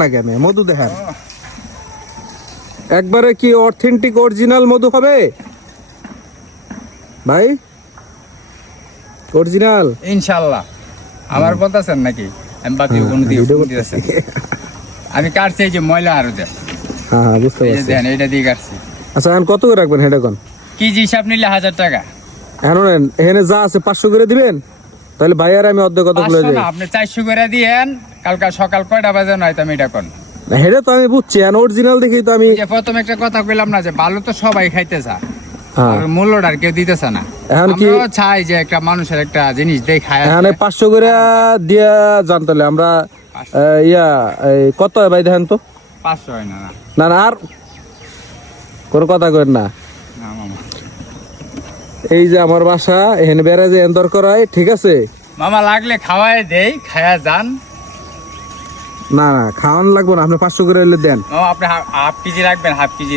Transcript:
না কেন মধু দেখেন একবারে কি অথেন্টিক অরিজিনাল মধু হবে ভাই অরিজিনাল ইনশাআল্লাহ আমার বলতেছেন নাকি আমি বাকি কোনো দিয়েছি আমি কাটছি এই যে ময়লা আরো দেন হ্যাঁ বুঝতে পারছি দেন এটা দিয়ে কাটছি আচ্ছা এখন কত করে রাখবেন এটা কোন কেজি হিসাব নিলে 1000 টাকা এখন এখানে যা আছে 500 করে দিবেন তাহলে ভাইয়ার আমি অর্ধেক কত করে যাই আপনি 400 করে দিয়েন কালকা সকাল কয়টা বাজে নয়তো আমি এটা কোন হেডে তো আমি বুঝছি আর অরিজিনাল দেখি তো আমি যে প্রথম একটা কথা কইলাম না যে ভালো তো সবাই খাইতে চায় হ্যাঁ আর মূল্যটা আর কেউ দিতেছে না এখন কি আমরাও চাই যে একটা মানুষের একটা জিনিস দেই খায় এখানে 500 করে দিয়া জান তাহলে আমরা ইয়া কত হয় ভাই দেখেন তো 500 হয় না না না আর কোনো কথা করেন না না মামা এই যে আমার বাসা এখানে বেড়ায় যে এন্দর করায় ঠিক আছে মামা লাগলে খাওয়ায় দেই খায়া যান না না খাওয়ান লাগবে না আপনি 500 করে হলে দেন মামা আপনি হাফ কেজি রাখবেন হাফ কেজি